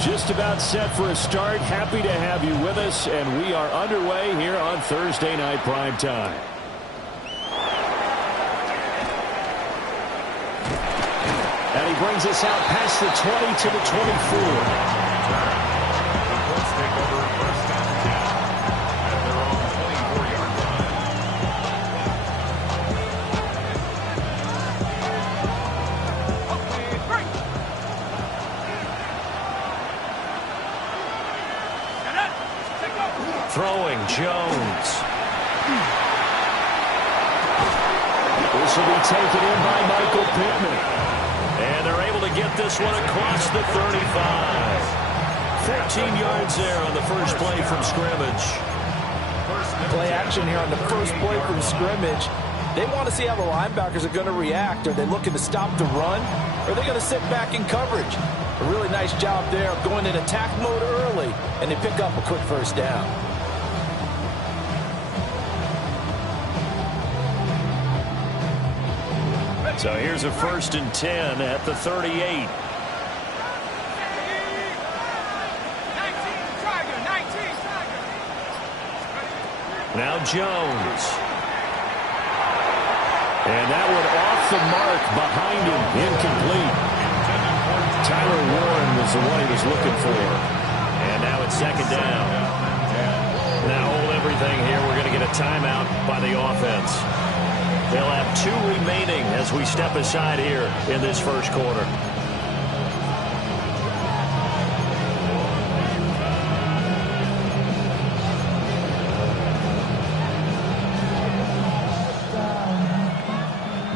Just about set for a start. Happy to have you with us, and we are underway here on Thursday Night Primetime. And he brings us out past the 20 to the 24. Throwing Jones. This will be taken in by Michael Pittman. And they're able to get this one across the 35. 14 yards there on the first play from scrimmage. Play action here on the first play from scrimmage. They want to see how the linebackers are going to react. Are they looking to stop the run? Or are they going to sit back in coverage? A really nice job there of going in attack mode early, and they pick up a quick first down. So here's a 1st and 10 at the 38. Now Jones. And that one off the mark behind him. Incomplete. Tyler Warren was the one he was looking for. And now it's 2nd down. Now hold everything here. We're going to get a timeout by the offense. They'll have 2 remaining as we step aside here in this first quarter.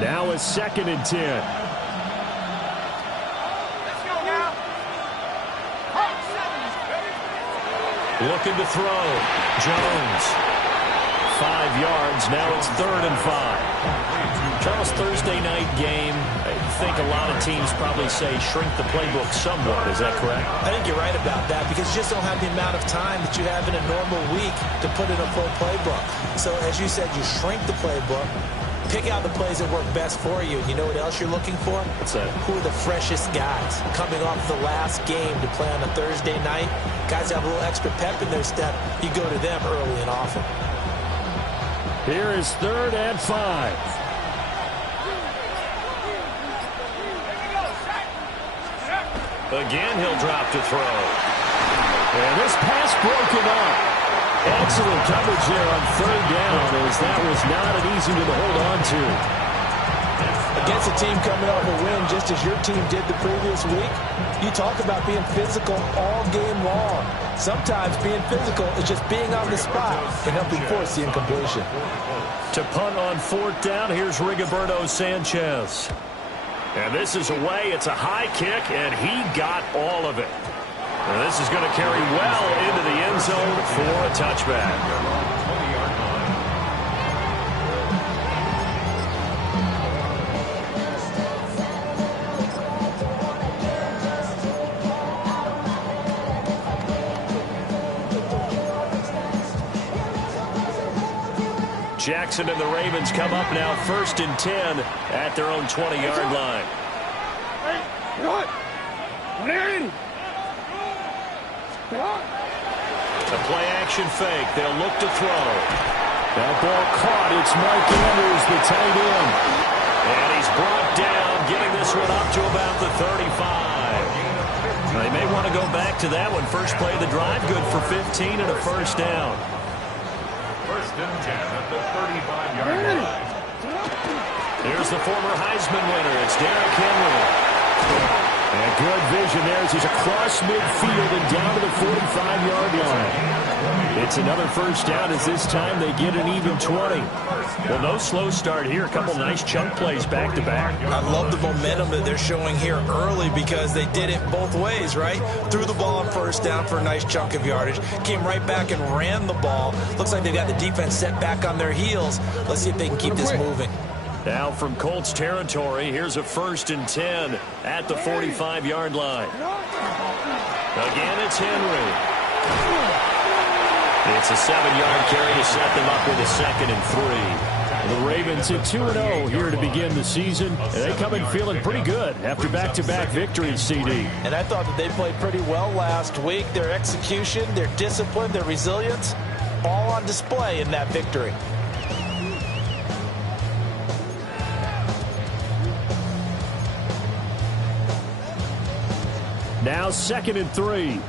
Now a 2nd and 10. Let's go now. Looking to throw. Jones. 5 yards. Now it's 3rd and 5. Charles, Thursday night game. I think a lot of teams probably say shrink the playbook somewhat. Is that correct? I think you're right about that because you just don't have the amount of time that you have in a normal week to put in a full playbook. So as you said, you shrink the playbook, pick out the plays that work best for you. You know what else you're looking for? What's that? Who are the freshest guys coming off the last game to play on a Thursday night? Guys have a little extra pep in their step. You go to them early and often. Here is 3rd and 5. Again, he'll drop to throw. And this pass broken up. Excellent coverage there on 3rd down, as that was not an easy one to hold on to. Against a team coming off a win, just as your team did the previous week, you talk about being physical all game long. Sometimes being physical is just being on the spot and helping force the incompletion. To punt on 4th down, here's Rigoberto Sanchez. And this is away. It's a high kick, and he got all of it. And this is going to carry well into the end zone for a touchback. Jackson and the Ravens come up now 1st and 10 at their own 20-yard line. A play-action fake. They'll look to throw. That ball caught. It's Mike Andrews, the tight end. And he's brought down, getting this one up to about the 35. They may want to go back to that one. First play of the drive, good for 15 and a first down. 1st and 10 at the 35-yard line. Here's the former Heisman winner. It's Derrick Henry. And good vision there as he's across midfield and down to the 45-yard line. It's another first down as this time they get an even 20. Well, no slow start here. A couple nice chunk plays back-to-back. I love the momentum that they're showing here early because they did it both ways, right? Threw the ball on 1st down for a nice chunk of yardage. Came right back and ran the ball. Looks like they've got the defense set back on their heels. Let's see if they can keep this moving. Now from Colts territory, here's a 1st and 10 at the 45-yard line. Again, it's Henry. It's a 7-yard carry to set them up with a 2nd and 3. The Ravens at 2-0 here to begin the season. And they come in feeling pretty good after back-to-back victories, CD. And I thought that they played pretty well last week. Their execution, their discipline, their resilience, all on display in that victory. Now 2nd and 3.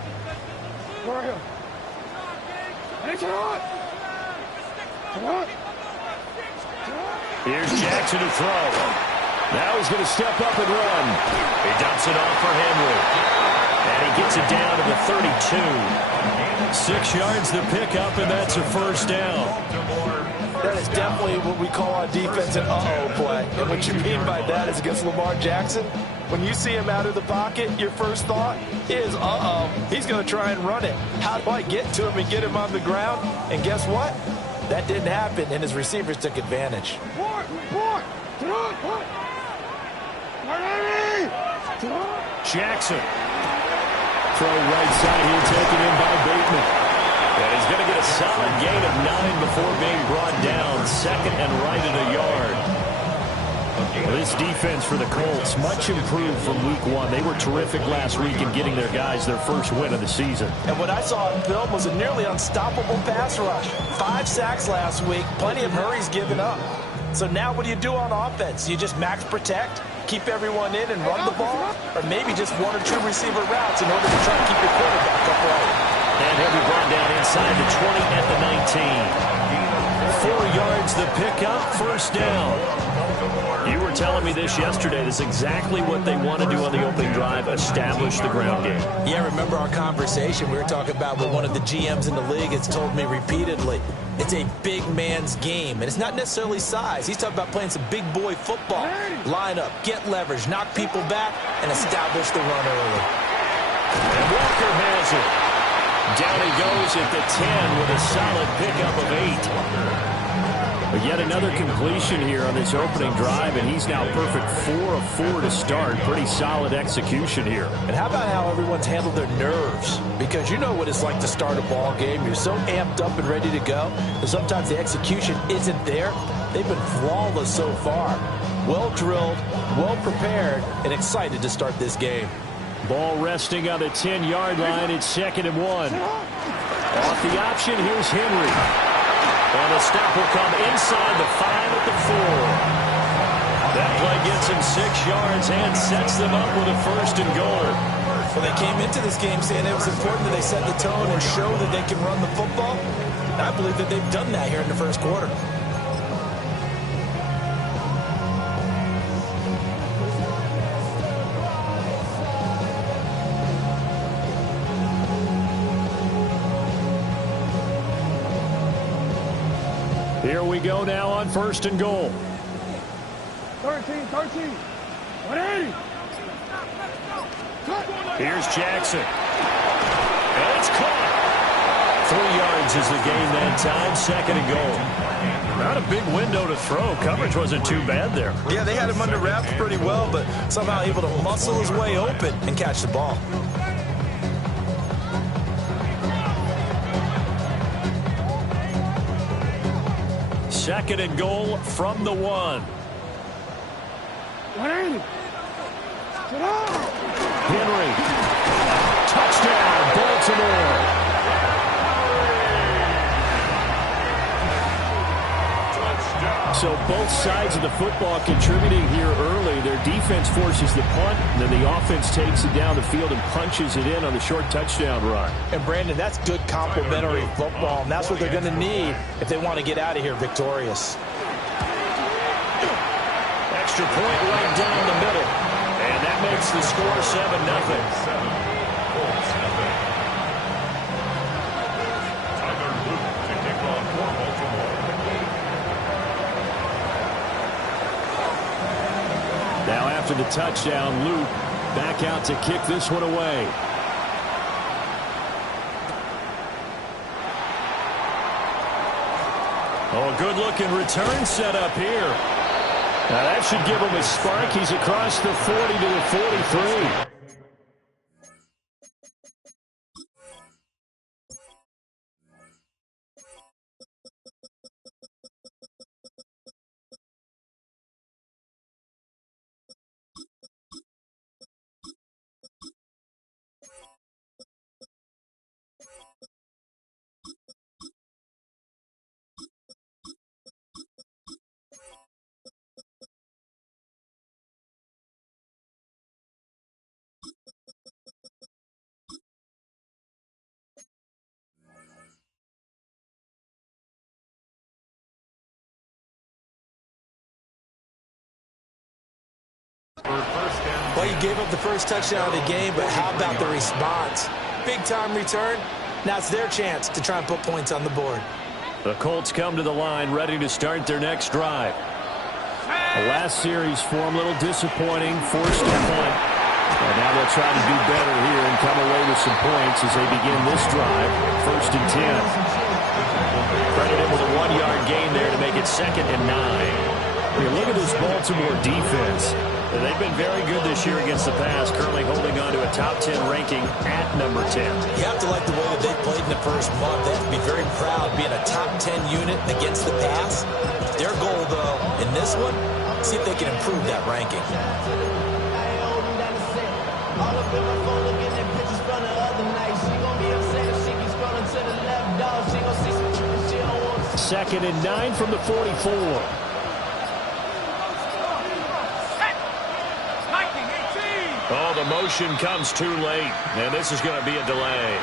Here's Jackson to throw. Now he's going to step up and run. He dumps it off for Henry. And he gets it down to the 32. 6 yards the pickup, and that's a first down. That is definitely what we call on defense an uh-oh play. And what you mean by that is against Lamar Jackson, when you see him out of the pocket, your first thought is, uh-oh, he's going to try and run it. How do I get to him and get him on the ground? And guess what? That didn't happen, and his receivers took advantage. Jackson. Throw right side here, taken in by Bateman. And he's going to get a solid gain of 9 before being brought down. 2nd and right at a yard. Well, this defense for the Colts, much improved from week 1. They were terrific last week in getting their guys their first win of the season. And what I saw in film was a nearly unstoppable pass rush. 5 sacks last week, plenty of hurries given up. So now what do you do on offense? You just max protect, keep everyone in and run the ball? Or maybe just 1 or 2 receiver routes in order to try to keep your quarterback upright? And he'll be brought down inside the 20 at the 19. 4 yards the pickup, first down. You were telling me this yesterday. This is exactly what they want to do on the opening drive, establish the ground game. Yeah, remember our conversation we were talking about what one of the GMs in the league has told me repeatedly. It's a big man's game, and it's not necessarily size. He's talking about playing some big boy football. Line up, get leverage, knock people back, and establish the run early. And Walker has it. Down he goes at the 10 with a solid pickup of 8. But yet another completion here on this opening drive, and he's now perfect 4 of 4 to start. Pretty solid execution here. And how about how everyone's handled their nerves? Because you know what it's like to start a ball game. You're so amped up and ready to go, and sometimes the execution isn't there. They've been flawless so far. Well drilled, well prepared, and excited to start this game. Ball resting on the 10-yard line. It's 2nd and 1. Off the option, here's Henry. And the stop will come inside the 5 at the 4. That play gets him 6 yards and sets them up with a 1st and goal. Well, they came into this game saying it was important that they set the tone and show that they can run the football. I believe that they've done that here in the first quarter. Here we go now on 1st and goal. 13. 180. Here's Jackson. And it's caught. 3 yards is the gain that time. 2nd and goal. Not a big window to throw. Coverage wasn't too bad there. Yeah, they had him under wraps pretty well, but somehow able to muscle his way open and catch the ball. Second and goal from the 1. 180. Henry. Touchdown, Baltimore. So both sides of the football contributing here early. Their defense forces the punt, and then the offense takes it down the field and punches it in on the short touchdown run. And, Brandon, that's good complementary football, and that's what they're going to need if they want to get out of here victorious. Extra point right down the middle, and that makes the score 7-0. Now after the touchdown, Luke back out to kick this one away. Oh, a good-looking return set up here. Now that should give him a spark. He's across the 40 to the 43. Well, you gave up the first touchdown of the game, but how about the response? Big-time return. Now it's their chance to try and put points on the board. The Colts come to the line ready to start their next drive. The last series for them, a little disappointing, forced a punt. And now they'll try to do better here and come away with some points as they begin this drive, 1st and 10. Credited with a 1-yard gain there to make it 2nd and 9. Here, look at this Baltimore defense. They've been very good this year against the pass, currently holding on to a top 10 ranking at number 10. You have to like the way that they played in the first month. They have to be very proud being a top 10 unit against the pass. Their goal, though, in this one, see if they can improve that ranking. Second and 9 from the 44. Oh, the motion comes too late, and this is going to be a delay.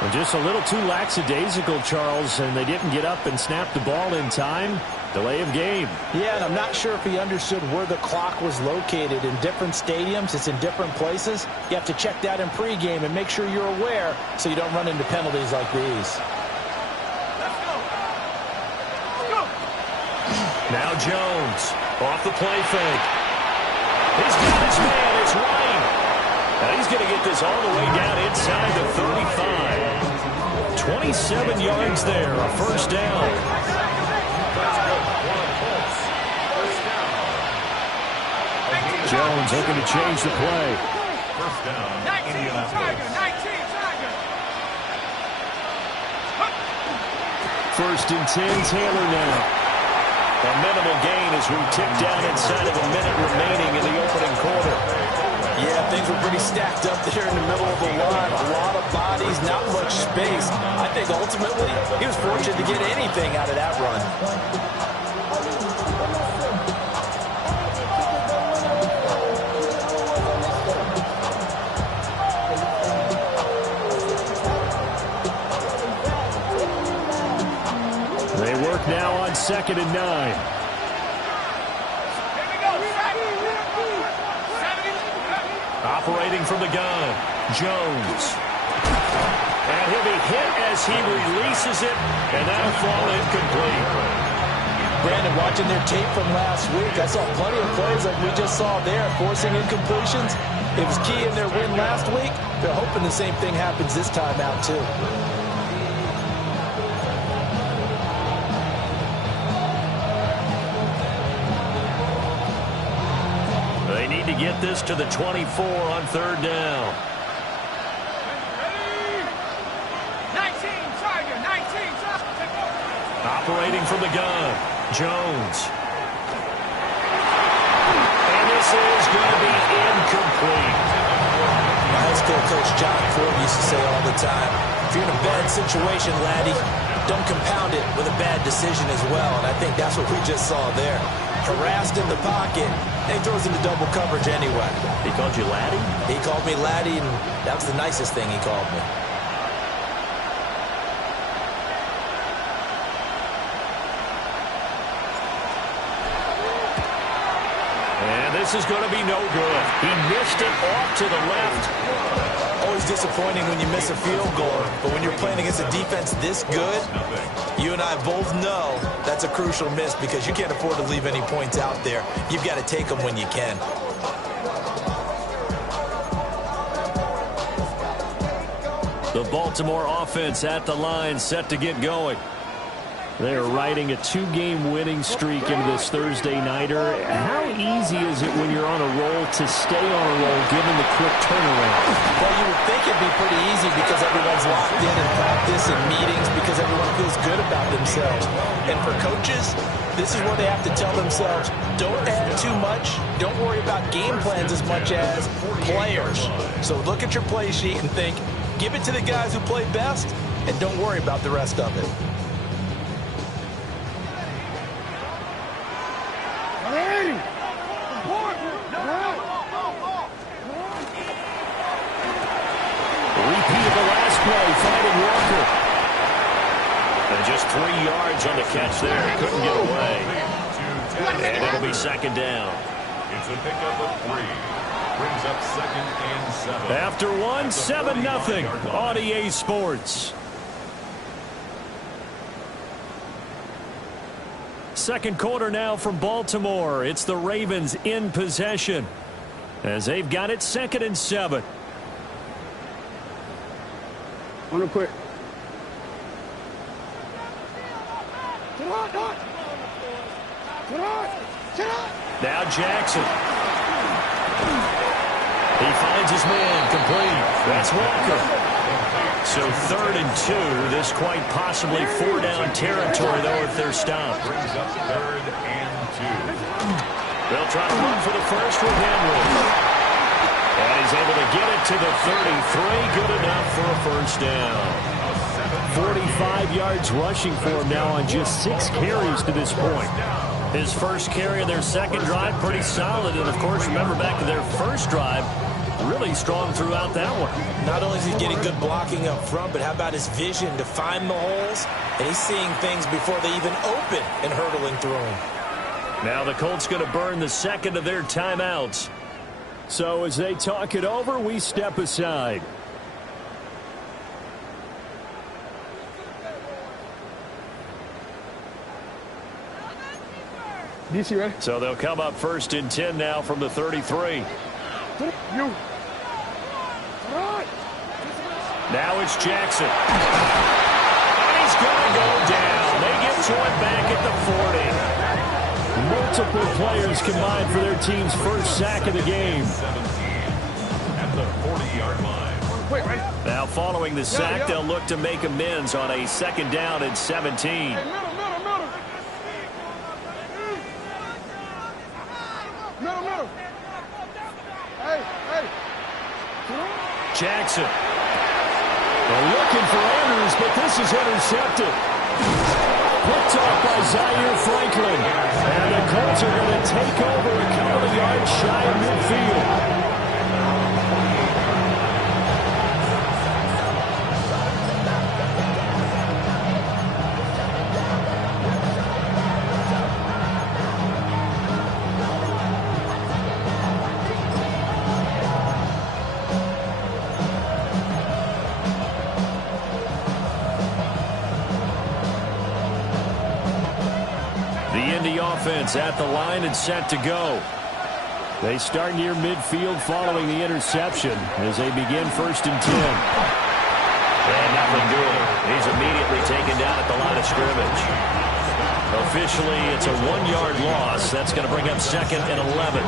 Well, just a little too lackadaisical, Charles, and they didn't get up and snap the ball in time. Delay of game. Yeah, and I'm not sure if he understood where the clock was located. In different stadiums, it's in different places. You have to check that in pregame and make sure you're aware so you don't run into penalties like these. Now Jones off the play fake. He's got his man. It's Ryan. Now he's going to get this all the way down inside the 35. 27 yards there, a first down. Jones looking to change the play. First down, 19 Tiger, 19 Tiger. 1st and 10, Taylor now. A minimal gain as we tick down inside of a minute remaining in the opening quarter. Yeah, things were pretty stacked up there in the middle of the line. A lot of bodies, not much space. I think ultimately he was fortunate to get anything out of that run. They work now on 2nd and 9. Operating from the gun, Jones. And he'll be hit as he releases it, and that'll fall incomplete. Brandon, watching their tape from last week, I saw plenty of plays like we just saw there, forcing incompletions. It was key in their win last week. They're hoping the same thing happens this time out, too. They need to get this to the 24 on 3rd down. 19 Tiger, 19 Tiger. Operating from the gun, Jones. And this is going to be incomplete. My high school coach John Ford used to say all the time, if you're in a bad situation, laddie, don't compound it with a bad decision as well. And I think that's what we just saw there. Harassed in the pocket, and he throws into double coverage anyway. He called you laddie? He called me laddie, and that was the nicest thing he called me. And this is going to be no good. He missed it off to the left. Always disappointing when you miss a field goal, but when you're playing against a defense this good, you and I both know that's a crucial miss because you can't afford to leave any points out there. You've got to take them when you can. The Baltimore offense at the line, set to get going. They're riding a 2-game winning streak into this Thursday nighter. How easy is it when you're on a roll to stay on a roll given the quick turnaround? Well, you would think it'd be pretty easy because everyone's locked in practice and meetings because everyone feels good about themselves. And for coaches, this is where they have to tell themselves, don't add too much. Don't worry about game plans as much as players. So look at your play sheet and think, give it to the guys who play best and don't worry about the rest of it. Repeat of the last play, finding Walker. And just 3 yards on the catch there. Couldn't get away. And it'll be 2nd down. It's a pickup of 3. Brings up 2nd and 7. After one, 7-0 on EA Sports. Second quarter now from Baltimore. It's the Ravens in possession as they've got it 2nd and 7. Real quick. Now Jackson. He finds his man complete. That's Walker. So 3rd and 2. This quite possibly 4-down territory, though, if they're stopped. Brings up 3rd and 2. They'll try to run for the first with Henry. And he's able to get it to the 33. Good enough for a first down. 45 yards rushing for him now on just 6 carries to this point. His first carry of their second drive, pretty solid. And, of course, remember back to their first drive, really strong throughout that one. Not only is he getting good blocking up front, but how about his vision to find the holes? And he's seeing things before they even open and hurdling through him. Now the Colts going to burn the second of their timeouts. So as they talk it over, we step aside. DC ready? So they'll come up 1st and 10 now from the 33. You. Now it's Jackson. And he's going to go down. They get to it back at the 40. Multiple players combined for their team's first sack of the game. 17 at the 40-yard line. Wait, right? Now following the sack, they'll look to make amends on a 2nd down and 17. Middle. Hey. Jackson. They're looking for Andrews, but this is intercepted. Picked off by Zaire Franklin. And the Colts are going to take over a couple of yards shy of midfield. Offense at the line and set to go. They start near midfield following the interception as they begin 1st and 10. And nothing doing. He's immediately taken down at the line of scrimmage. Officially, it's a 1-yard loss. That's going to bring up 2nd and 11.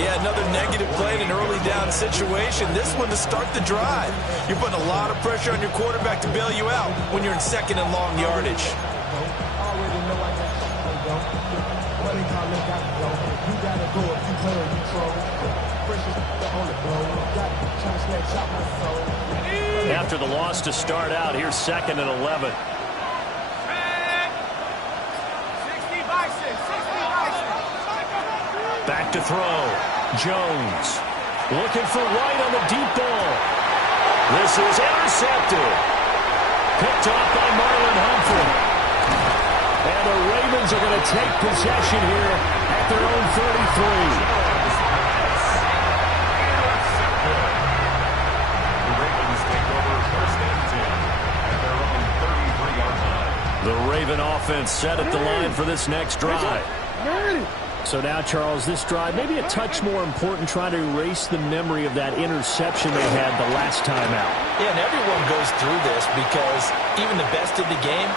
Yeah, another negative play in an early down situation. This one to start the drive. You're putting a lot of pressure on your quarterback to bail you out when you're in 2nd and long yardage. After the loss to start out, here's 2nd and 11. 60 by 6. Back to throw. Jones looking for White on the deep ball. This is intercepted. Picked off by Marlon Humphrey. And the Ravens are going to take possession here at their own 33. The Raven offense set at the line for this next drive. So now, Charles, this drive maybe a touch more important, trying to erase the memory of that interception they had the last time out. Yeah, and everyone goes through this because even the best in the game,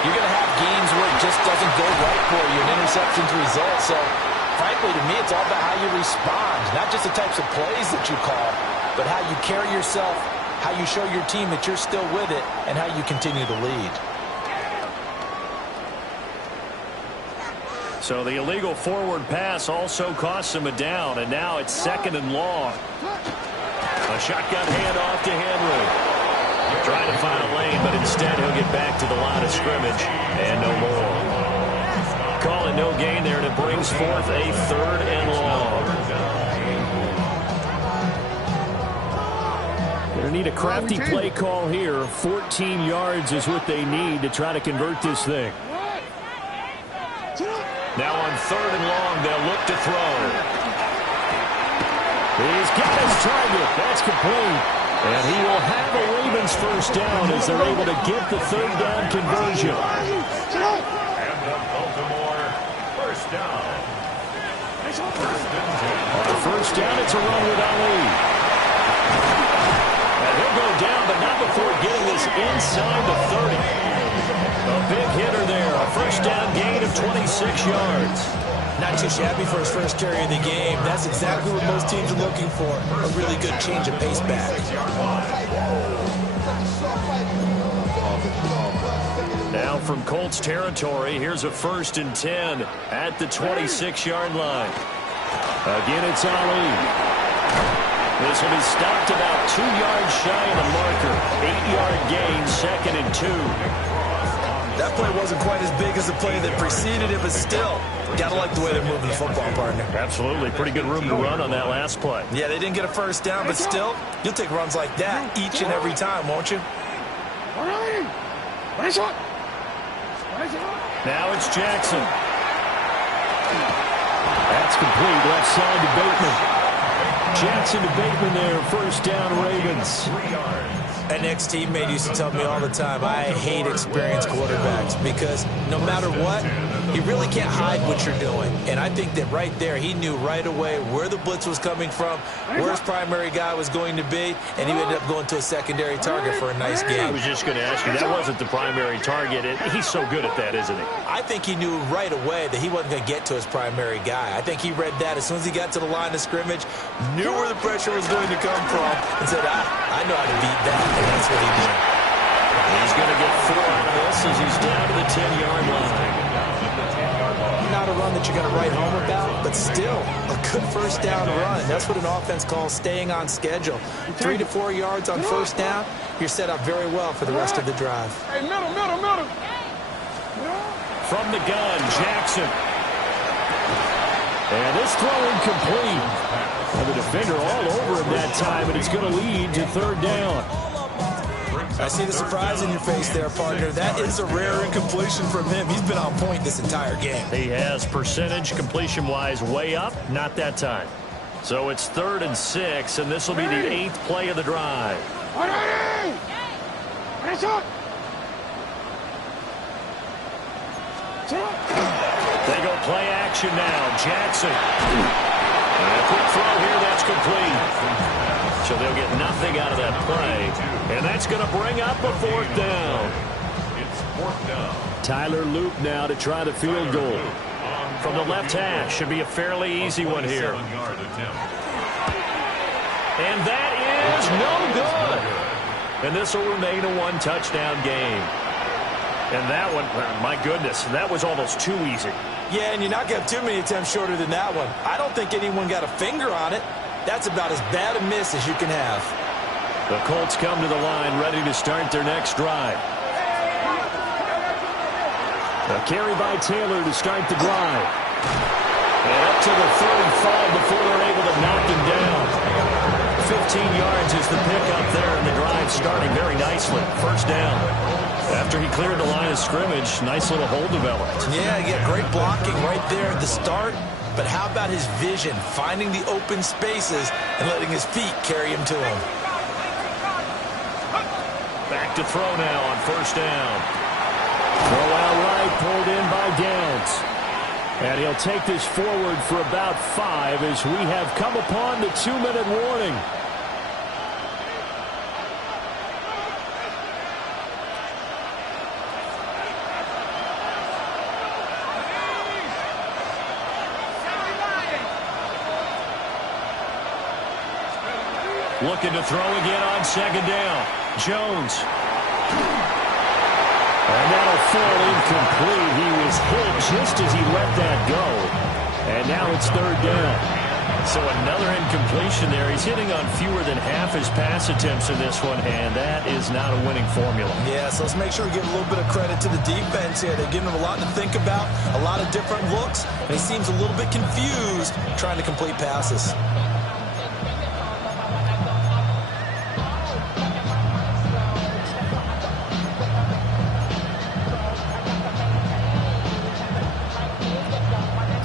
you're going to have games where it just doesn't go right for you, an interception's result. So, frankly, to me, it's all about how you respond, not just the types of plays that you call, but how you carry yourself, how you show your team that you're still with it, and how you continue to lead. So the illegal forward pass also costs him a down, and now it's 2nd and long. A shotgun handoff to Henry. Trying to find a lane, but instead he'll get back to the line of scrimmage, and no more. Call it no gain there, and it brings forth a 3rd and long. Going to need a crafty play call here. 14 yards is what they need to try to convert this thing. Now on 3rd and long, they'll look to throw. He's got his target. That's complete. And he will have a Ravens first down as they're able to get the third down conversion. And the Baltimore first down. On first down, it's a run with Ali. And he'll go down, but not before getting this inside the 30. A big hitter there. A first down gain of 26 yards. Not too shabby for his first carry of the game. That's exactly what most teams are looking for. A really good change of pace back. Now from Colts territory, here's a 1st and 10 at the 26-yard line. Again, it's Ali. This will be stopped about 2 yards shy of the marker. 8-yard gain, 2nd and 2. That play wasn't quite as big as the play that preceded it, but still, gotta like the way they're moving the football, partner. Absolutely. Pretty good room to run on that last play. Yeah, they didn't get a first down, but still, you'll take runs like that each and every time, won't you? Now it's Jackson. That's complete. Left side to Bateman. Jackson to Bateman there. First down, Ravens. An ex-teammate used to tell me all the time, I hate experienced quarterbacks because no matter what, you really can't hide what you're doing. And I think that right there, he knew right away where the blitz was coming from, where his primary guy was going to be, and he ended up going to a secondary target for a nice game. I was just going to ask you, that wasn't the primary target. He's so good at that, isn't he? I think he knew right away that he wasn't going to get to his primary guy. I think he read that as soon as he got to the line of scrimmage, knew where the pressure was going to come from, and said, I know how to beat that. And that's what he did. He's going to get 4 out of this as he's down to the 10-yard line. Not a run that you're going to write home about, but still a good first down run. That's what an offense calls staying on schedule. 3 to 4 yards on first down, you're set up very well for the rest of the drive. Hey, middle. From the gun, Jackson. And this throw incomplete. And the defender all over him that time, and it's going to lead to 3rd down. I see the surprise in your face there, partner. That is a rare incompletion from him. He's been on point this entire game. He has percentage completion-wise way up, not that time. So it's 3rd and 6, and this will be the 8th play of the drive. They go play action now. Jackson. And a quick throw here, that's complete. So they'll get nothing out of that play. And that's going to bring up a 4th down. It's 4th down. Tyler Loop now to try the field goal. From the left hash. Should be a fairly easy one here. And that is no good. And this will remain a 1-touchdown game. And that one, my goodness, that was almost too easy. Yeah, and you're not going to have too many attempts shorter than that one. I don't think anyone got a finger on it. That's about as bad a miss as you can have. The Colts come to the line ready to start their next drive. A carry by Taylor to start the drive. And up to the 35 before they're able to knock him down. 15 yards is the pickup there, and the drive starting very nicely. First down. After he cleared the line of scrimmage, nice little hole developed. Yeah, great blocking right there at the start. But how about his vision, finding the open spaces and letting his feet carry him to him? Back to throw now on first down. Throw out right, pulled in by Downs. And he'll take this forward for about 5 as we have come upon the 2-minute warning. Looking to throw again on second down. Jones. And that'll fall incomplete. He was hit just as he let that go. And now it's 3rd down. So another incompletion there. He's hitting on fewer than half his pass attempts in this one, and that is not a winning formula. Yeah, so let's make sure we give a little bit of credit to the defense here. They're giving him a lot to think about, a lot of different looks, and he seems a little bit confused trying to complete passes.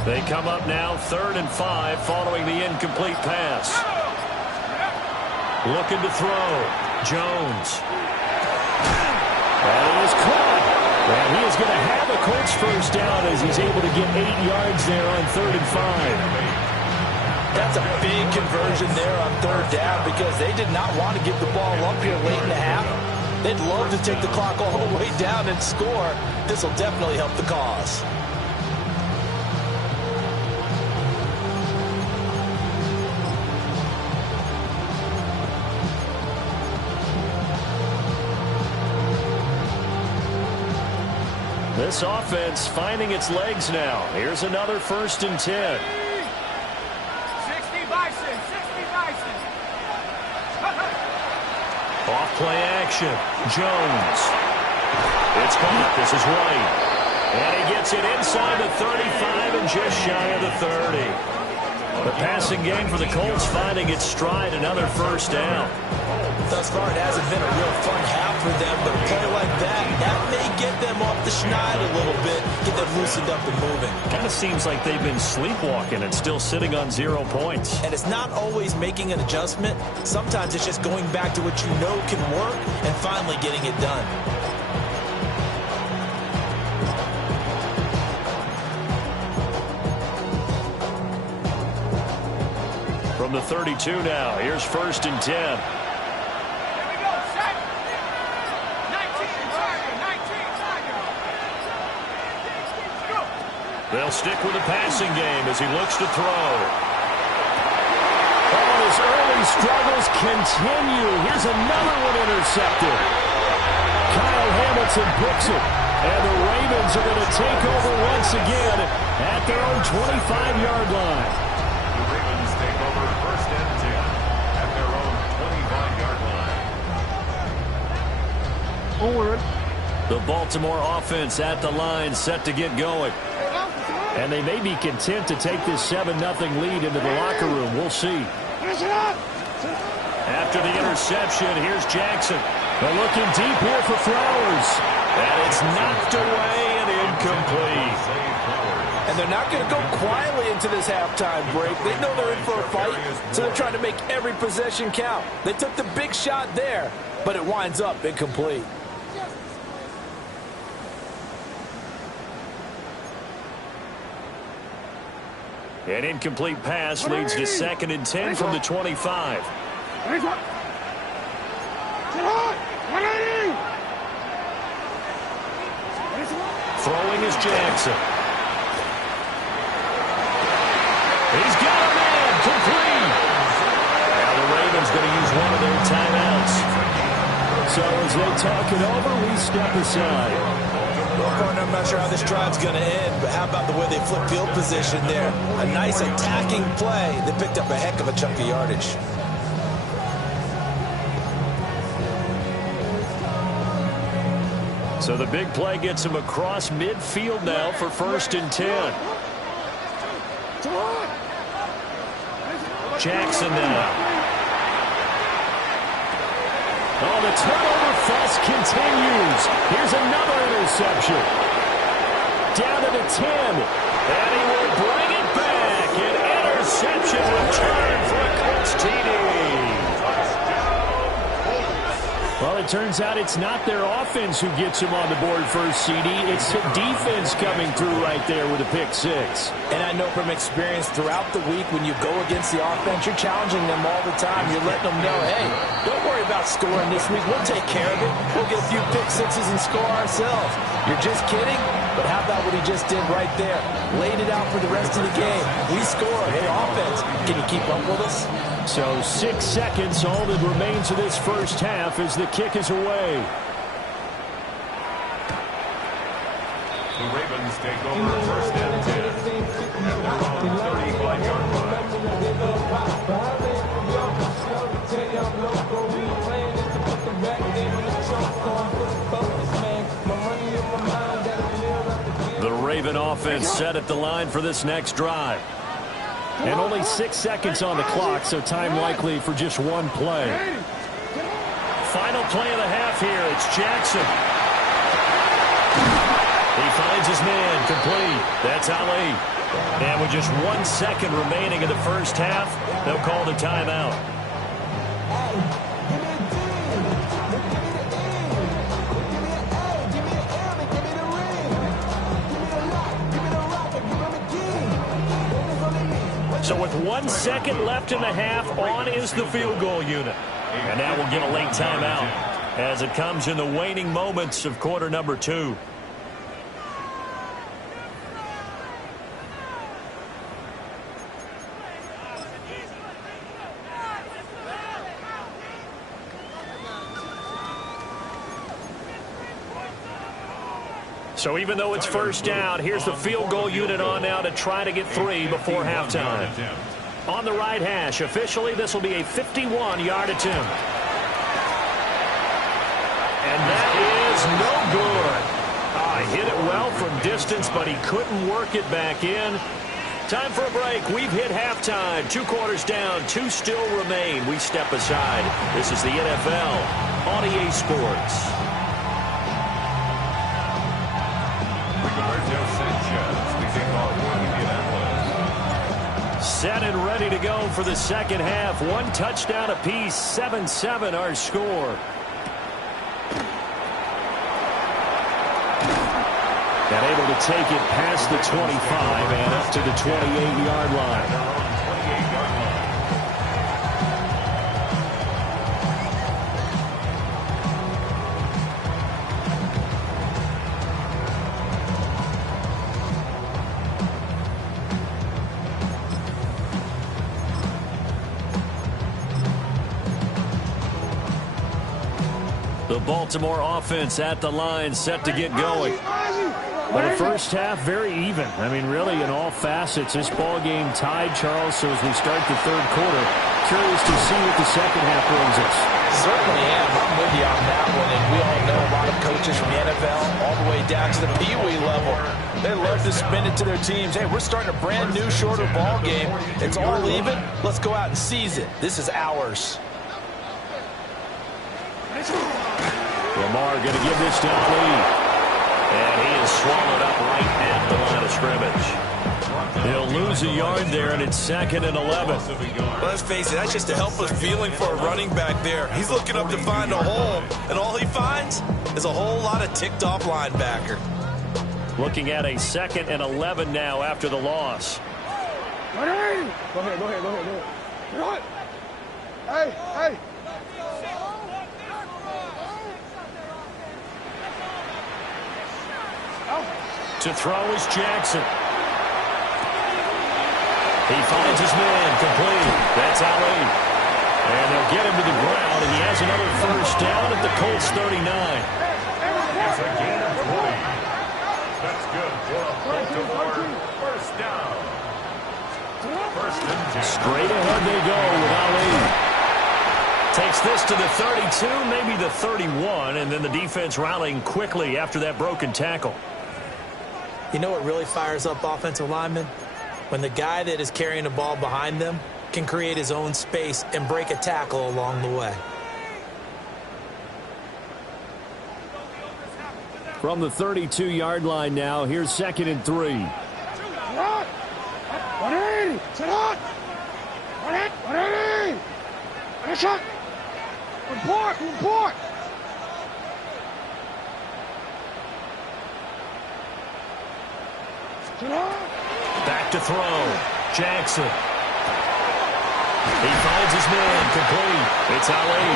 They come up now 3rd and 5 following the incomplete pass. Looking to throw. Jones. And it is caught. And he is going to have a Colts first down as he's able to get 8 yards there on 3rd and 5. That's a big conversion there on 3rd down because they did not want to give the ball up here late in the half. They'd love to take the clock all the way down and score. This will definitely help the cause. This offense finding its legs now. Here's another 1st and 10. 60 Bison, 60 Bison. Off play action. Jones. It's caught. This is White. And he gets it inside the 35 and just shy of the 30. The passing game for the Colts finding its stride. Another 1st down. Thus far, it hasn't been a real fun half for them, but a play like that may get them off the schneid a little bit, get them loosened up and moving. Kind of seems like they've been sleepwalking and still sitting on 0 points. And it's not always making an adjustment. Sometimes it's just going back to what you know can work and finally getting it done. From the 32 now, here's 1st and 10. They'll stick with the passing game as he looks to throw. Oh, his early struggles continue. Here's another one intercepted. Kyle Hamilton picks it. And the Ravens are going to take over once again at their own 25-yard line. The Ravens take over 1st and 10 at their own 25-yard line. Onward. The Baltimore offense at the line, set to get going. And they may be content to take this 7-0 lead into the locker room. We'll see. After the interception, here's Jackson. They're looking deep here for Flowers. And it's knocked away and incomplete. And they're not going to go quietly into this halftime break. They know they're in for a fight, so they're trying to make every possession count. They took the big shot there, but it winds up incomplete. An incomplete pass leads to 2nd and 10 from the 25. Throwing is Jackson. He's got a man, complete. Now the Ravens going to use one of their timeouts. So as they talk it over, we step aside. Well, partner, I'm not sure how this drive's going to end, but how about the way they flip field position there? A nice attacking play. They picked up a heck of a chunk of yardage. So the big play gets him across midfield now for 1st and 10. Jackson now. Oh, the turnover fuss continues. Here's another interception. Down to the 10. And he will bring it back. An interception return for a Colts TD. Well, it turns out it's not their offense who gets him on the board first, CD. It's the defense coming through right there with a pick 6. And I know from experience throughout the week when you go against the offense, you're challenging them all the time. You're letting them know, hey, don't worry about scoring this week. We'll take care of it. We'll get a few pick 6s and score ourselves. You're just kidding? But how about what he just did right there? Laid it out for the rest of the game. We scored. Hey, offense, can you keep up with us? So 6 seconds, all that remains of this first half as the kick is away. The Ravens take over 1st and 10 at their own 35-yard line. The Raven offense set at the line for this next drive. And only 6 seconds on the clock, so time likely for just one play. Final play of the half here. It's Jackson. He finds his man, complete. That's Ali. And with just 1 second remaining in the first half, they'll call the timeout. 1 second left in the half. On is the field goal unit. And now we'll get a late timeout as it comes in the waning moments of quarter number 2. So even though it's first down, here's the field goal unit on now to try to get 3 before halftime. On the right hash, officially this will be a 51-yard attempt. And that is no good. Hit it well from distance, but he couldn't work it back in. Time for a break. We've hit halftime. 2 quarters down, 2 still remain. We step aside. This is the NFL on EA Sports. Set and ready to go for the second half. 1 touchdown apiece, 7-7 our score. And able to take it past the 25 and up to the 28-yard line. The Baltimore offense at the line, set to get going. Well, the first half, very even. I mean, really, in all facets, this ball game tied, Charles. So as we start the third quarter, curious to see what the second half brings us. Certainly am. I'm with you on that one. And we all know a lot of coaches from the NFL all the way down to the Pee-wee level. They love to spin it to their teams. Hey, we're starting a brand new, shorter ball game. It's all even. Let's go out and seize it. This is ours. Lamar going to give this to Ali. And he is swallowed up right at the line of scrimmage. He'll lose a yard there, and it's 2nd and 11. Well, let's face it, that's just a helpless feeling for a running back there. He's looking up to find a hole, and all he finds is a whole lot of ticked-off linebacker. Looking at a 2nd and 11 now after the loss. Go ahead. Hey. To throw is Jackson. He finds his man complete. That's Ali. And they'll get him to the ground, and he has another first down at the Colts 39. It's a gain of 3. That's good for a Baltimore first down. First and 10. Straight ahead they go with Ali. Takes this to the 32, maybe the 31, and then the defense rallying quickly after that broken tackle. You know what really fires up offensive linemen? When the guy that is carrying the ball behind them can create his own space and break a tackle along the way. From the 32-yard line now, here's 2nd and 3. 180. Sit on. 180. And a shot. Report. Back to throw. Jackson. He finds his man complete. It's Ali.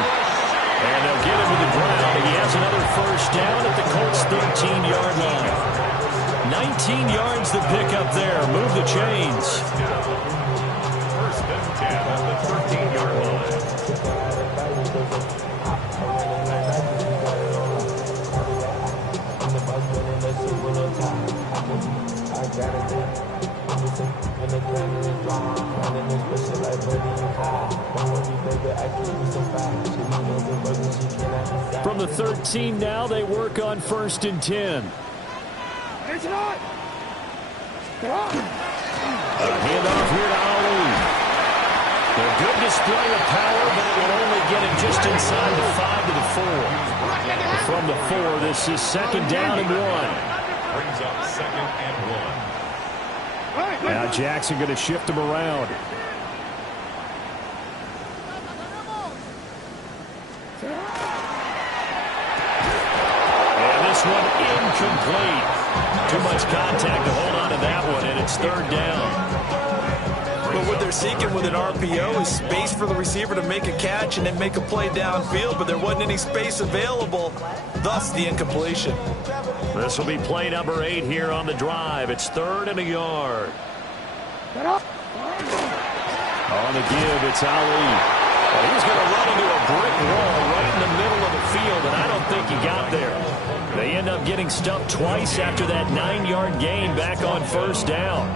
And they'll get him to the ground. And he has another first down at the Colts 13-yard line. 19 yards to pick up there. Move the chains. First and 10 at the 13-yard line. From the 13 now, they work on 1st and 10. A handoff here to Ali. A good display of power, but it will only get him just inside the 5 to the 4. From the 4, this is 2nd down and 1. Brings up 2nd and 1. Now Jackson going to shift him around. And this one incomplete. Too much contact to hold on to that one, and it's 3rd down. But what they're seeking with an RPO is space for the receiver to make a catch and then make a play downfield, but there wasn't any space available, thus the incompletion. This will be play number 8 here on the drive. It's 3rd and a yard. On the give, it's Ali. Well, he's going to run into a brick wall right in the middle of the field, and I don't think he got there. They end up getting stuffed twice after that 9-yard gain back on 1st down.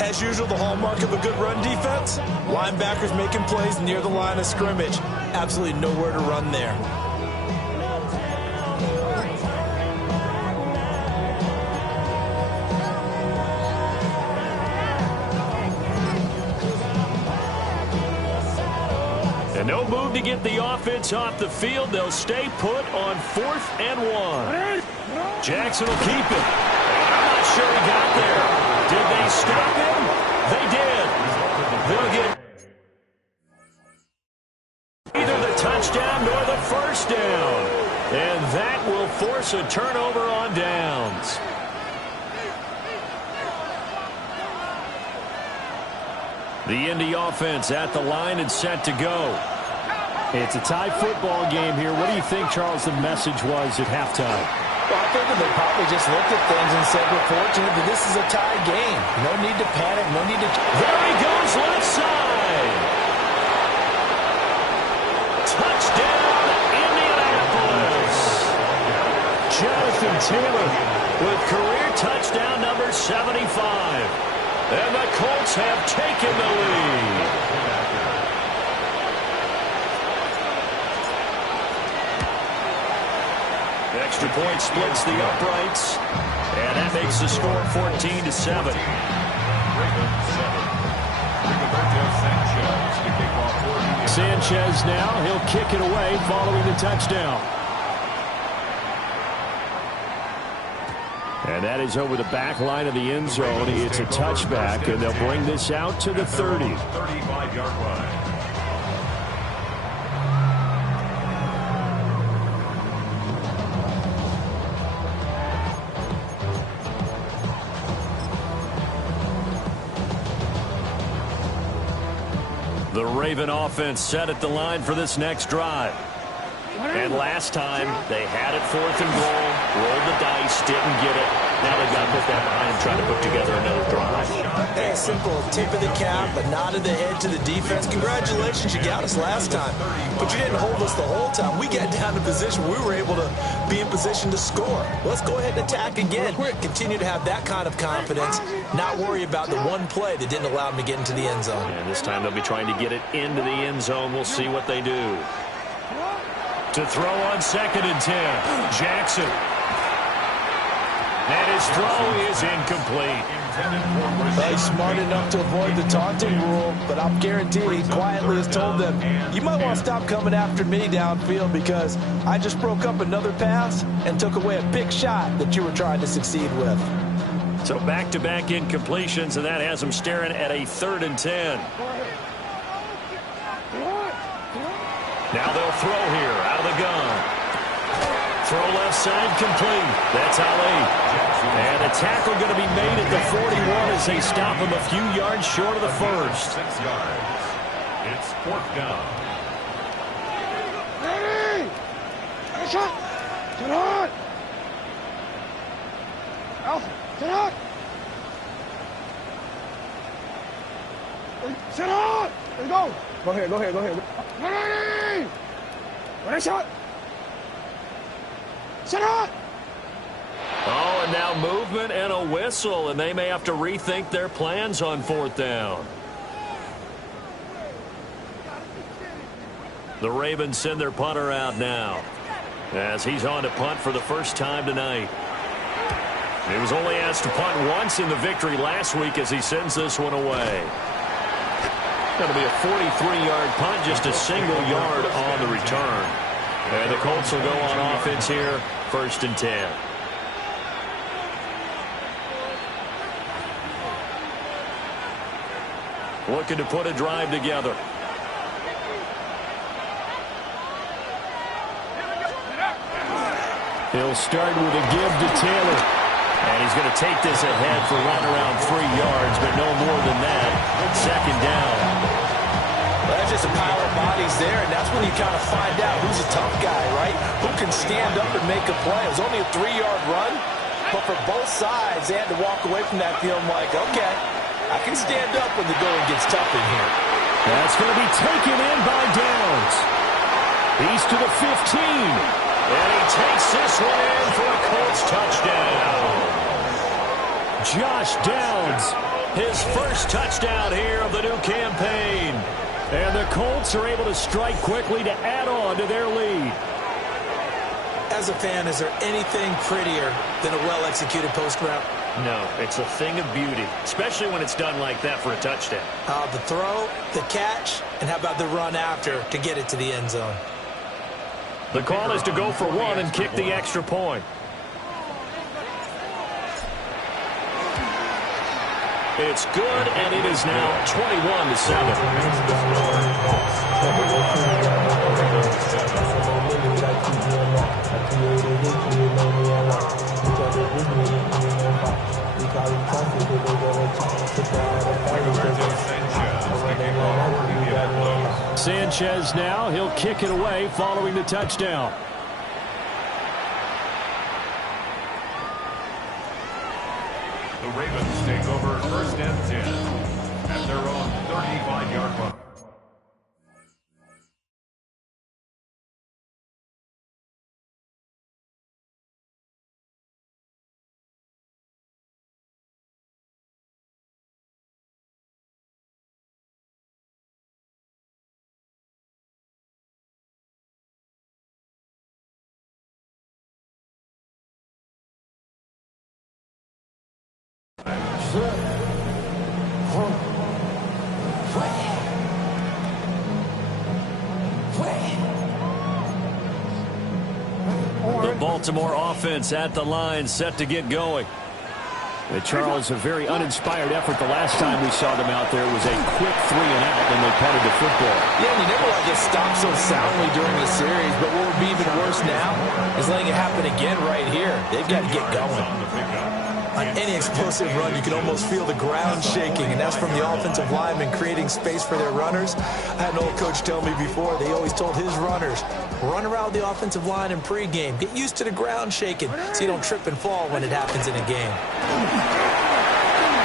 As usual, the hallmark of a good run defense, linebackers making plays near the line of scrimmage. Absolutely nowhere to run there. And no move to get the offense off the field. They'll stay put on 4th and 1. Jackson will keep it. I'm not sure he got there. Did they stop him? They did. They'll get either the touchdown nor the 1st down. And that will force a turnover on downs. The Indy offense at the line and set to go. It's a tie football game here. What do you think, Charles, the message was at halftime? Well, I think they probably just looked at things and said, we're fortunate that this is a tie game. No need to panic, no need to... There he goes, left side. Touchdown, Indianapolis. Jonathan Taylor with career touchdown number 75. And the Colts have taken the lead. Extra point splits the uprights. And that makes the score 14-7. Sanchez now, he'll kick it away following the touchdown. And that is over the back line of the end zone. It's a touchback, and they'll bring this out to the 30. 35-yard line. The Raven offense set at the line for this next drive. And last time, they had it 4th and goal, rolled the dice, didn't get it. Now they've got to put that behind and try to put together another drive. Hey, simple tip of the cap, a nod of the head to the defense. Congratulations, you got us last time. But you didn't hold us the whole time. We got down to position. We were able to be in position to score. Let's go ahead and attack again. Continue to have that kind of confidence, not worry about the one play that didn't allow them to get into the end zone. And this time they'll be trying to get it into the end zone. We'll see what they do. To throw on 2nd and 10, Jackson. And his throw is incomplete. He's smart enough to avoid the taunting rule, but I'm guaranteed he quietly has told them, you might want to stop coming after me downfield because I just broke up another pass and took away a big shot that you were trying to succeed with. So back-to-back incompletions, and that has them staring at a 3rd and 10. Now they'll throw here out of the gun. Throw left side complete. That's Ali. And a tackle going to be made at the 41 as they stop him a few yards short of the 1st. 6 yards. It's 4th down. Ready! Shot! Sit on! Alpha, sit on! Sit on! There you go! Go ahead, go ahead, go ahead. Ready! Ready, shot! Sit on! Oh, and now movement and a whistle, and they may have to rethink their plans on 4th down. The Ravens send their punter out now as he's on to punt for the first time tonight. He was only asked to punt once in the victory last week as he sends this one away. Going to be a 43-yard punt, just a single yard on the return. And the Colts will go on offense here, 1st and 10. Looking to put a drive together. He'll start with a give to Taylor. And he's going to take this ahead for right around 3 yards, but no more than that. Second down. Well, that's just a pile of bodies there, and that's when you kind of find out who's a tough guy, right? Who can stand up and make a play. It was only a 3-yard run, but for both sides, they had to walk away from that feeling like, okay, I can stand up when the going gets tough in here. That's going to be taken in by Downs. He's to the 15. And he takes this one in for a Colts touchdown. Josh Downs, his first touchdown here of the new campaign. And the Colts are able to strike quickly to add on to their lead. As a fan, is there anything prettier than a well-executed post route? No, it's a thing of beauty, especially when it's done like that for a touchdown. The throw, the catch, and how about the run after to get it to the end zone? The call is to go for one and kick the extra point. It's good, and it is now 21-7. Sanchez now, he'll kick it away following the touchdown. The Ravens take over first and 10 at their own 35-yard line. The Baltimore offense at the line, set to get going. Charles, a very uninspired effort the last time we saw them out there. It was a quick 3 and out, and they punted the football. Yeah, and you never want to get stopped so soundly during the series, but what would be even worse now is letting it happen again right here. They've got to get going. On any explosive run, you can almost feel the ground shaking, and that's from the offensive linemen creating space for their runners. I had an old coach tell me before, they always told his runners, run around the offensive line in pregame. Get used to the ground shaking so you don't trip and fall when it happens in a game.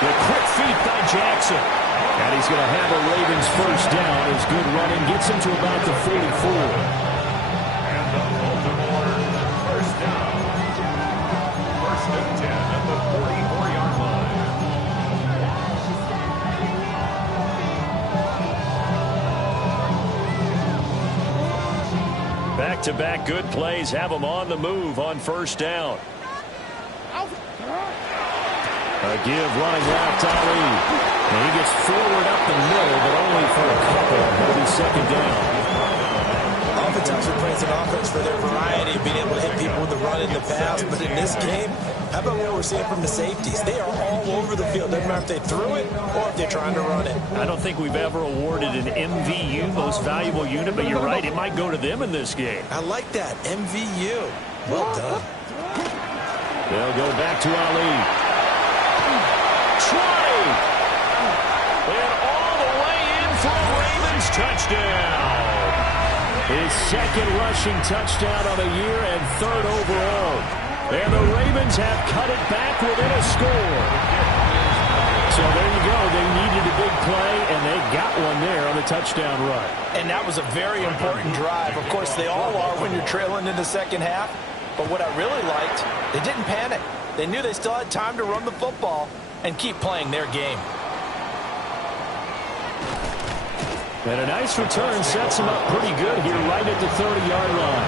The quick feet by Jackson. And he's going to have a Ravens first down. His good running gets him to about the 44. And the Baltimore first down. First and 10 at the 44-yard line. Back-to-back good plays have them on the move on first down. A give running left, Ali. And he gets forward up the middle, but only for a couple. It'll be second down. Oftentimes we praise an offense for their variety of being able to hit people with the run in the pass, but in this game, how about what we're seeing from the safeties? They are all over the field. Doesn't matter if they threw it or if they're trying to run it. I don't think we've ever awarded an MVU, most valuable unit, but you're right, it might go to them in this game. I like that, MVU. Well done. They'll go back to Ali. 20. And all the way in for a Ravens touchdown. His second rushing touchdown of the year and third overall. And the Ravens have cut it back within a score. So there you go. They needed a big play, and they got one there on the touchdown run. And that was a very important drive. Of course, they all are when you're trailing in the second half. But what I really liked, they didn't panic. They knew they still had time to run the football and keep playing their game. And a nice return sets him up pretty good here right at the 30-yard line.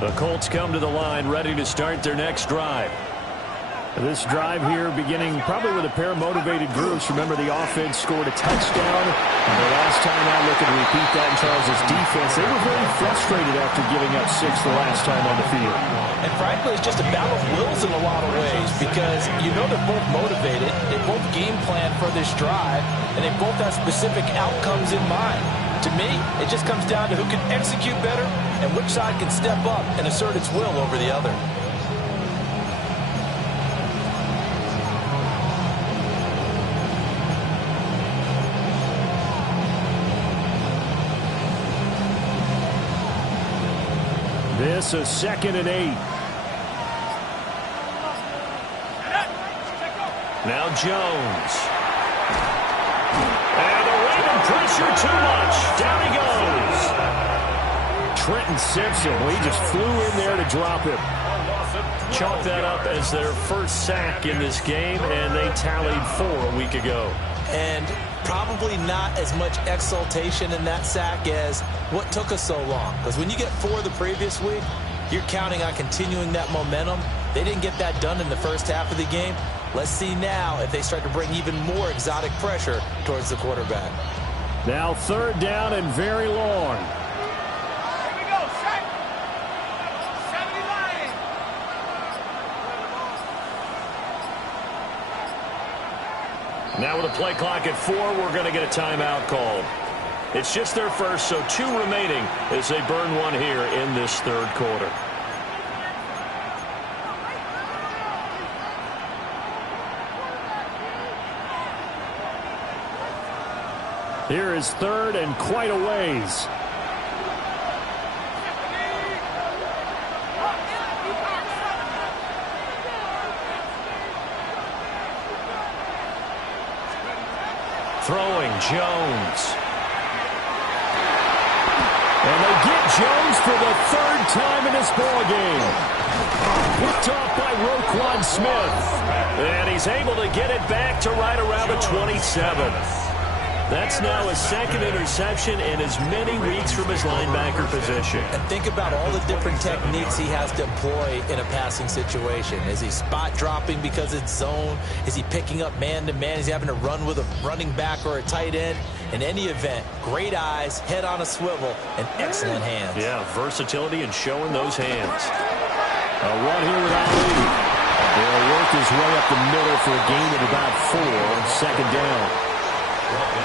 The Colts come to the line ready to start their next drive. This drive here beginning probably with a pair of motivated groups. Remember, the offense scored a touchdown. And the last time out, looking to repeat that in Charles's defense. They were very frustrated after giving up 6 the last time on the field. And frankly, it's just a battle of wills in a lot of ways, because because you know they're both motivated. They both game plan for this drive, and they both have specific outcomes in mind. To me, it just comes down to who can execute better and which side can step up and assert its will over the other. This is 2nd and 8. Now Jones. And the Raven pressure too much. Down he goes. Trenton Simpson, well, he just flew in there to drop him. Chalk that up as their first sack in this game, and they tallied 4 a week ago. And probably not as much exultation in that sack as what took us so long. Because when you get 4 the previous week, you're counting on continuing that momentum. They didn't get that done in the first half of the game. Let's see now if they start to bring even more exotic pressure towards the quarterback. Now 3rd down and very long. Here we go, set. 70 line. Now with a play clock at 4, we're going to get a timeout called. It's just their first, so 2 remaining as they burn one here in this 3rd quarter. Here is 3rd and quite a ways. Throwing Jones. And they get Jones for the 3rd time in this ballgame. Picked off by Roquan Smith. And he's able to get it back to right around the 27. That's now his 2nd interception in as many weeks from his linebacker position. And think about all the different techniques he has to employ in a passing situation. Is he spot dropping because it's zone? Is he picking up man-to-man? Is he having to run with a running back or a tight end? In any event, great eyes, head on a swivel, and excellent hands. Yeah, versatility and showing those hands. A run here with Ali. He'll work his way up the middle for a gain of about 4, 2nd down.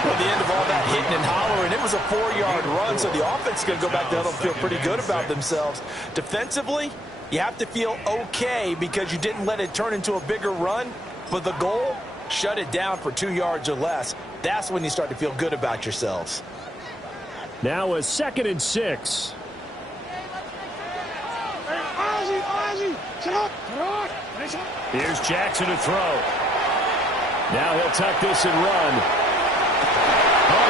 At the end of all that hitting and hollering, it was a 4-yard run, so the offense is going to go back there and feel pretty good about themselves. Defensively, you have to feel okay because you didn't let it turn into a bigger run, but the goal, shut it down for 2 yards or less. That's when you start to feel good about yourselves. Now a 2nd and 6. Here's Jackson to throw. Now he'll tuck this and run.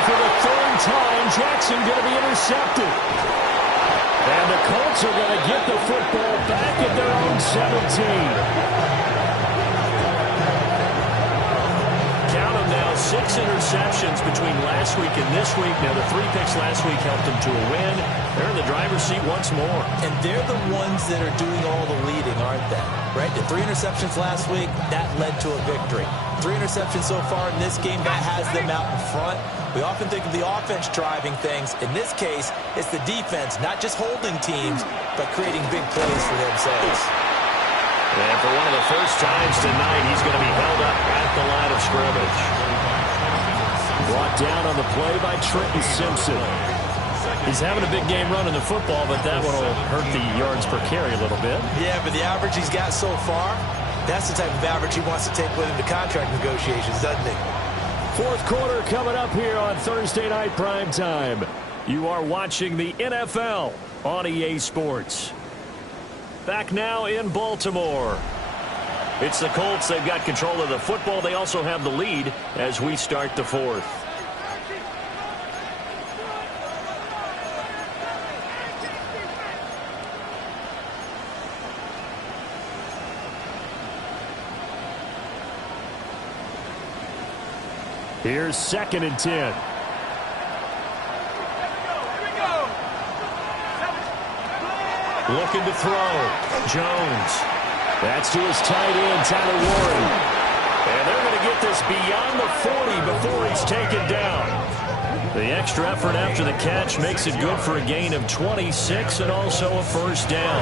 For the 3rd time, Jackson going to be intercepted. And the Colts are going to get the football back at their own 17. Count them now, 6 interceptions between last week and this week. Now the 3 picks last week helped them to a win. They're in the driver's seat once more. And they're the ones that are doing all the leading, aren't they? Right? The 3 interceptions last week, that led to a victory. 3 interceptions so far in this game, that has them out in front. We often think of the offense driving things. In this case, it's the defense, not just holding teams, but creating big plays for themselves. And for one of the first times tonight, he's going to be held up at the line of scrimmage. Brought down on the play by Trenton Simpson. He's having a big game running the football, but that one will hurt the yards per carry a little bit. Yeah, but the average he's got so far, that's the type of average he wants to take with him to contract negotiations, doesn't he? 4th quarter coming up here on Thursday Night Primetime. You are watching the NFL on EA Sports. Back now in Baltimore. It's the Colts. They've got control of the football. They also have the lead as we start the 4th. Here's 2nd and 10. Looking to throw. Jones. That's to his tight end, Tyler Warren. And they're going to get this beyond the 40 before he's taken down. The extra effort after the catch makes it good for a gain of 26 and also a first down.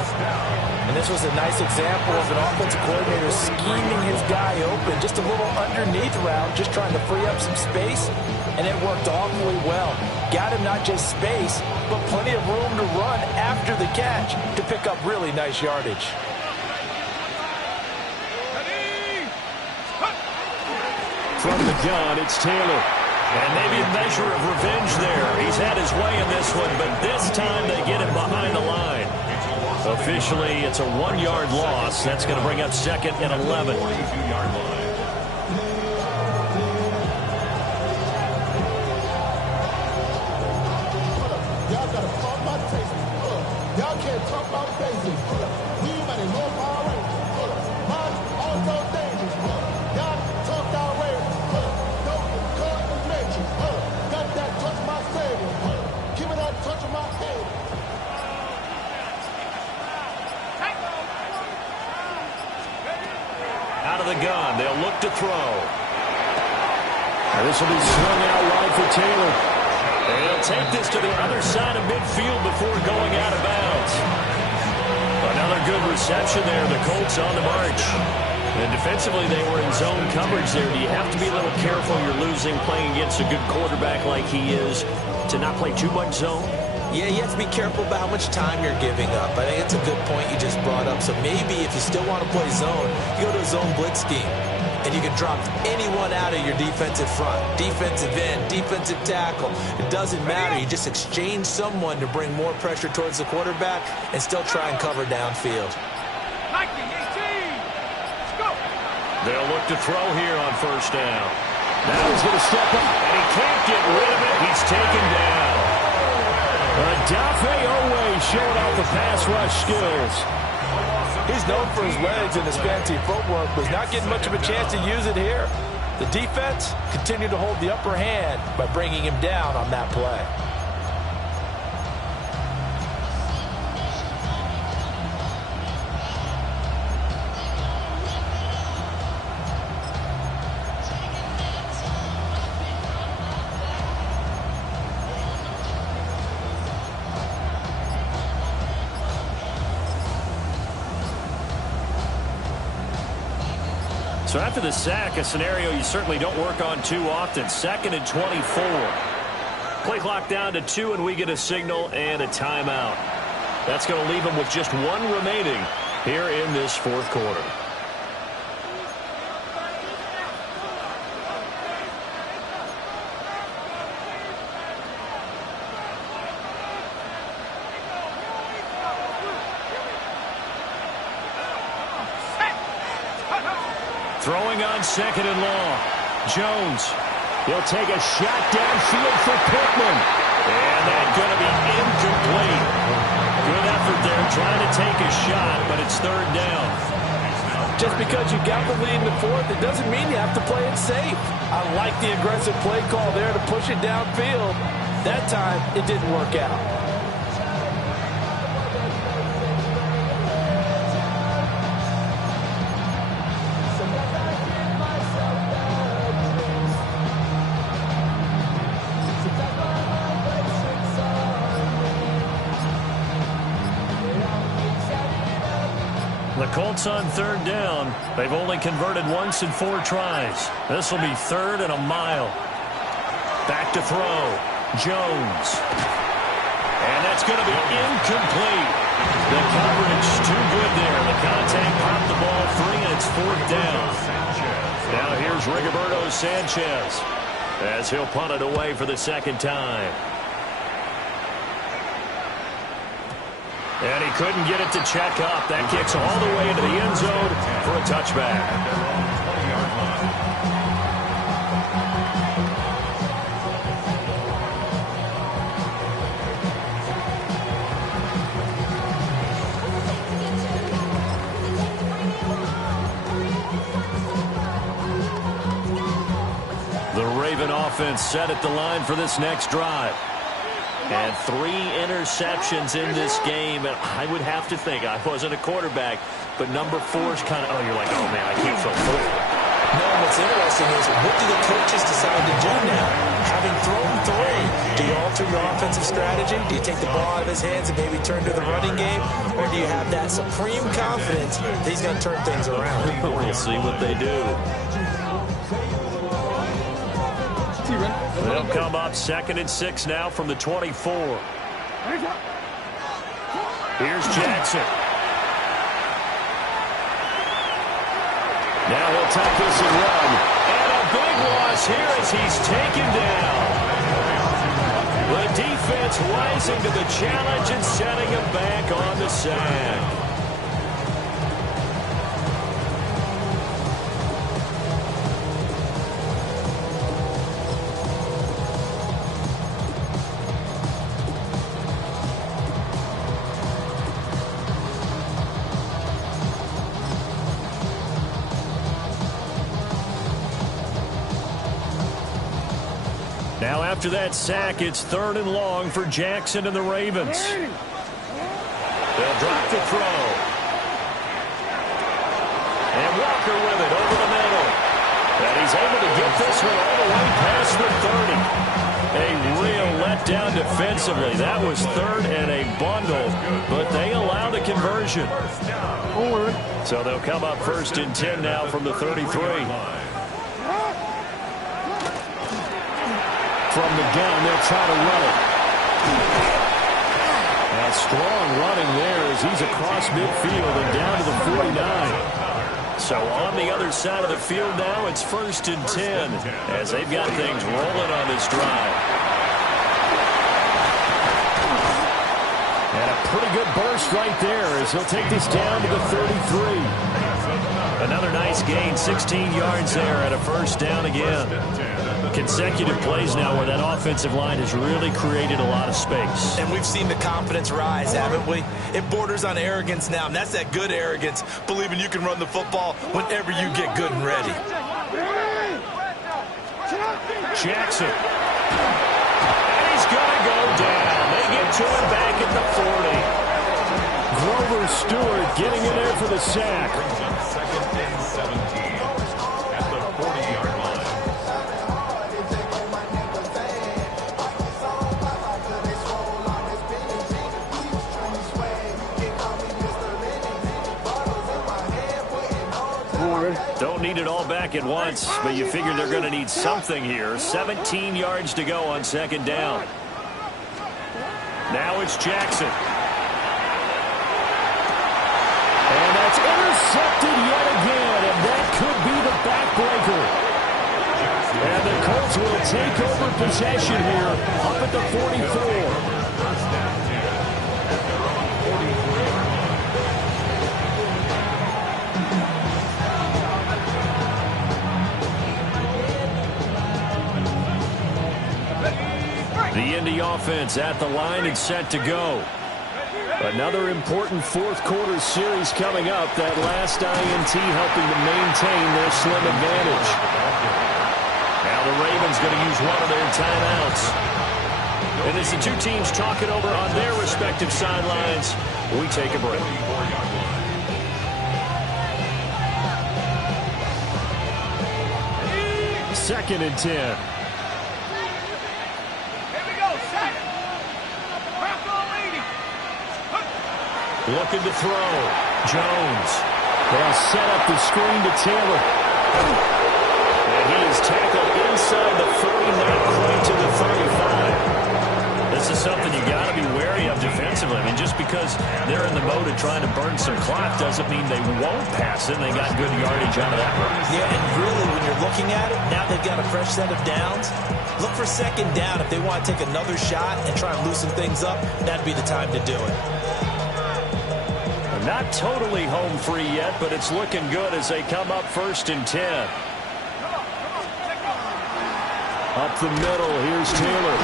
And this was a nice example of an offensive coordinator scheming his guy open. Just a little underneath route, just trying to free up some space, and it worked awfully well. Got him not just space, but plenty of room to run after the catch to pick up really nice yardage. From the gun, it's Taylor. And maybe a measure of revenge there. He's had his way in this one, but this time they get him behind the line. Officially, it's a 1-yard loss. That's going to bring up second and 11. Y'all got to talk about tasting. Y'all can't talk about basics. We might know power rangers. Mine also dangerous. Y'all talk our way. Don't cut the mention. Got that touch my savior. Give me that touch of my head. Out of the gun, they'll look to throw. This will be swung out wide for Taylor. They'll take this to the other side of midfield before going out of bounds. Another good reception there. The Colts on the march. And defensively, they were in zone coverage there. Do you have to be a little careful? You're losing playing against a good quarterback like he is to not play too much zone? Yeah, you have to be careful about how much time you're giving up. I think it's a good point you just brought up. So maybe if you still want to play zone, you go to a zone blitz scheme. And you can drop anyone out of your defensive front. Defensive end, defensive tackle. It doesn't matter. You just exchange someone to bring more pressure towards the quarterback and still try and cover downfield. They'll look to throw here on first down. Now he's going to step up, and he can't get rid of it. He's taken down. Dafe Owe showing off the pass rush skills. He's known for his legs and his fancy footwork, but he's not getting much of a chance to use it here. The defense continued to hold the upper hand by bringing him down on that play. So after the sack, a scenario you certainly don't work on too often. 2nd and 24. Play clock down to 2, and we get a signal and a timeout. That's going to leave them with just 1 remaining here in this 4th quarter. Throwing on 2nd and long. Jones. He'll take a shot downfield for Pittman. And that's going to be incomplete. Good effort there trying to take a shot, but it's 3rd down. Just because you got the lead in the 4th, it doesn't mean you have to play it safe. I like the aggressive play call there to push it downfield. That time, it didn't work out. The Colts on 3rd down. They've only converted once in 4 tries. This will be 3rd and a mile. Back to throw. Jones. And that's going to be incomplete. The coverage too good there. The contact popped the ball free, and it's 4th down. Now here's Rigoberto Sanchez as he'll punt it away for the 2nd time. And he couldn't get it to check up. That kicks all the way into the end zone for a touchback. The Raven offense set at the line for this next drive. And 3 interceptions in this game. And I would have to think, I wasn't a quarterback, but number 4 is kind of, oh, you're like, oh, man, I can't throw 4. No, what's interesting is what do the coaches decide to do now? Having thrown 3, do you alter your offensive strategy? Do you take the ball out of his hands and maybe turn to the running game? Or do you have that supreme confidence that he's going to turn things around? We'll see what they do. They'll come up 2nd and 6 now from the 24. Here's Jackson. Now he'll take this and run. And a big loss here as he's taken down. The defense rising to the challenge and setting him back on the sack. Now after that sack, it's 3rd and long for Jackson and the Ravens. They'll drop the throw. And Walker with it over the middle. And he's able to get this one all the way past the 30. A real letdown defensively. That was 3rd and a bundle, but they allow the conversion. So they'll come up 1st and 10 now from the 33. From the gun, they'll try to run it. And strong running there as he's across midfield and down to the 49. So on the other side of the field now, it's 1st and 10 as they've got things rolling on this drive. And a pretty good burst right there as he'll take this down to the 33. Another nice gain, 16 yards there at a 1st down again. Consecutive plays now where that offensive line has really created a lot of space. And we've seen the confidence rise, haven't we? It borders on arrogance now, and that's that good arrogance, believing you can run the football whenever you get good and ready. Jackson. And he's going to go down. They get to him back at the 40. Grover Stewart getting in there for the sack. 2nd and 17 at the 40-yard line. Don't need it all back at once, but you figure they're going to need something here. 17 yards to go on 2nd down. Now it's Jackson. And that's intercepted yet again, and that could be the backbreaker. And the Colts will take over possession here up at the 44. The Indy offense at the line and set to go. Another important 4th quarter series coming up. That last INT helping to maintain their slim advantage. Now the Ravens going to use one of their timeouts. And as the two teams talk it over on their respective sidelines, we take a break. 2nd and 10. Looking to throw. Jones. They'll set up the screen to Taylor. And he is tackled inside the 30, not quite to the 35. This is something you got to be wary of defensively. I mean, just because they're in the mode of trying to burn some clock doesn't mean they won't pass it. They got good yardage out of that one. Yeah, and really, when you're looking at it, now they've got a fresh set of downs. Look for 2nd down. If they want to take another shot and try and loosen things up, that'd be the time to do it. Not totally home free yet, but it's looking good as they come up 1st and 10. Up the middle, here's Taylor.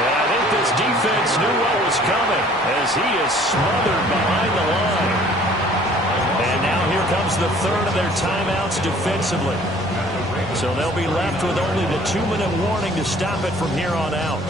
And I think this defense knew what was coming as he is smothered behind the line. And now here comes the 3rd of their timeouts defensively. So they'll be left with only the 2-minute warning to stop it from here on out.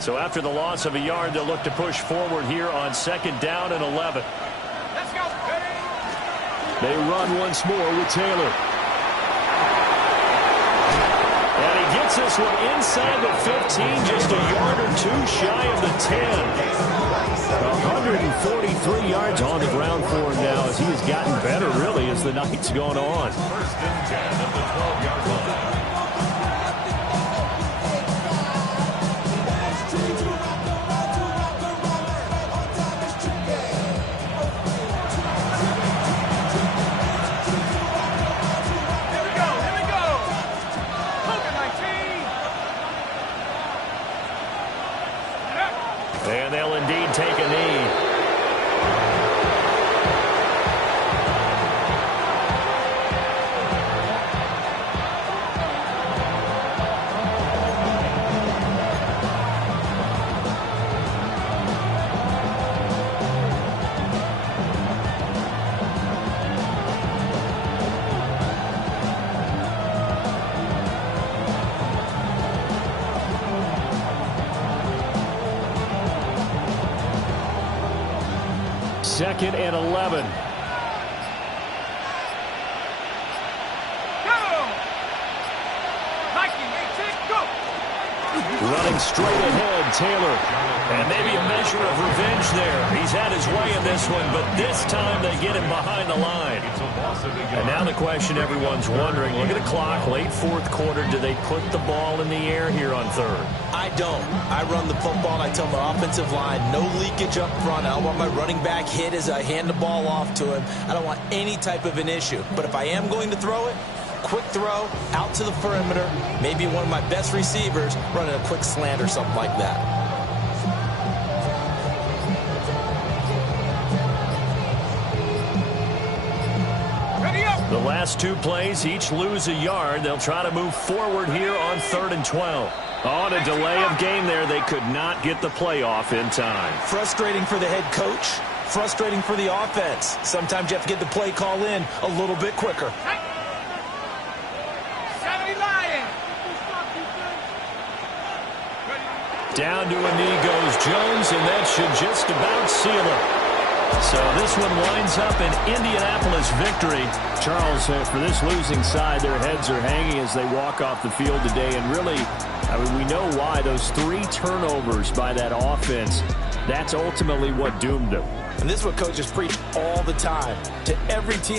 So after the loss of a yard, they'll look to push forward here on 2nd down and 11. Let's go. They run once more with Taylor. And he gets this one inside the 15, just a yard or two shy of the 10. 143 yards on the ground for him now as he has gotten better, really, as the night's gone on. 1st and 10 at the 12-yard line. And they'll indeed take a knee. Second and 11. Running straight ahead, Taylor. And maybe a measure of revenge there. He's had his way in this one, but this time they get him behind the line. And now the question everyone's wondering, look at the clock, late 4th quarter, do they put the ball in the air here on 3rd? I don't. I run the football, and I tell my offensive line, no leakage up front. I don't want my running back hit as I hand the ball off to him. I don't want any type of an issue. But if I am going to throw it, quick throw, out to the perimeter, maybe one of my best receivers running a quick slant or something like that. The last 2 plays, each lose a yard. They'll try to move forward here on 3rd and 12. On a delay of game there, they could not get the play off in time. Frustrating for the head coach. Frustrating for the offense. Sometimes you have to get the play call in a little bit quicker. 70 Lions. Down to a knee goes Jones, and that should just about seal it. So this one winds up an Indianapolis victory. Charles, for this losing side, their heads are hanging as they walk off the field today. And really, I mean, we know why. Those 3 turnovers by that offense, that's ultimately what doomed them. And this is what coaches preach all the time to every team.